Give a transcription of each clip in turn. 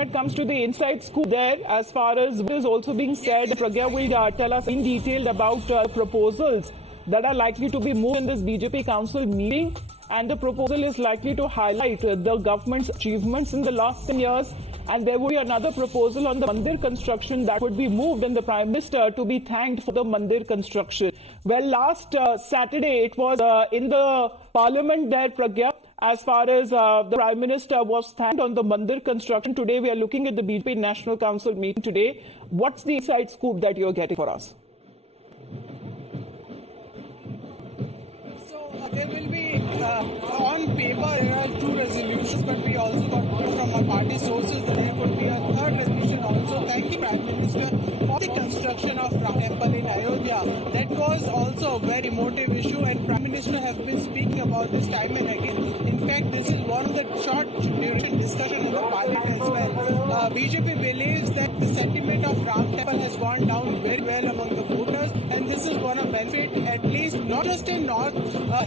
it comes to the inside scoop there, as far as what is also being said, Pragya will tell us in detail about proposals that are likely to be moved in this BJP council meeting. And the proposal is likely to highlight the government's achievements in the last 10 years. And there would be another proposal on the Mandir construction that would be moved, and the Prime Minister to be thanked for the Mandir construction. Well, last Saturday, it was in the Parliament there, Pragya, as far as the Prime Minister was thanked on the Mandir construction. Today, we are looking at the BJP National Council meeting today. What's the inside scoop that you're getting for us? There will be, on paper, there are 2 resolutions, but we also got from our party sources that there would be a 3rd resolution also thanking Prime Minister for the construction of Ram Temple in Ayodhya. That was also a very emotive issue, and Prime Minister have been speaking about this time and again. In fact, this is one of the short duration discussion in the Parliament as well. BJP believes that the sentiment of Ram Temple has gone down very well among the voters, and this is going to benefit at least not just in North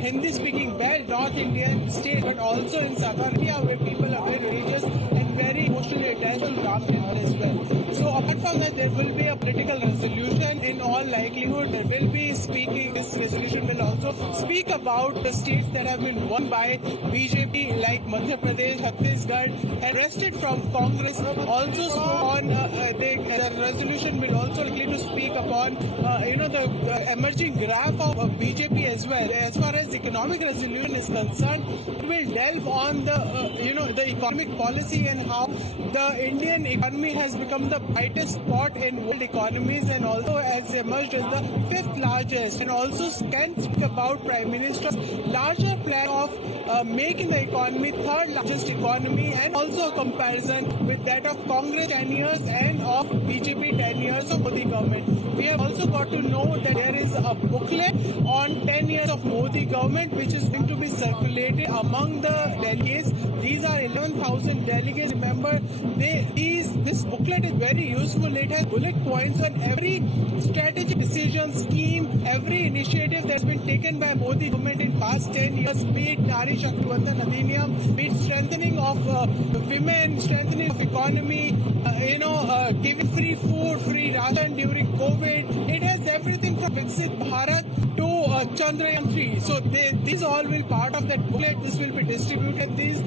Hindi-speaking belt, North Indian state, but also in Southern India, where people are very religious and very emotionally attached to Ram Temple as well. So apart from that, there will be a political resolution. In all likelihood, there will be speaking. This resolution will also speak about the states that have been won by BJP, like Madhya Pradesh, Chhattisgarh, and wrested from Congress. Also on the resolution will also likely to speak upon the emerging graph of BJP as well. As far as economic resolution is concerned, it will delve on the economic policy and how the Indian economy has become the brightest spot in world economies and also has emerged as the 5th largest, and also can speak about Prime Minister's larger plan of making the economy 3rd largest economy, and also a comparison with that of Congress 10 years and of BJP 10 years of Modi government. We have also got to know that there is a booklet on 10 years of Modi government which is going to be circulated among the delegates. These are 11,000 delegates. Remember, this booklet is very useful. It has bullet points on every strategic decision, scheme, every initiative that's been taken by Modi government in past 10 years, be it Nari Shakti Vandana Adhiniyam, be it strengthening of women, strengthening of economy, giving free food, free ration during COVID. It has everything from Viksit Bharat to Chandrayaan 3. So these all will be part of that booklet. This will be distributed. These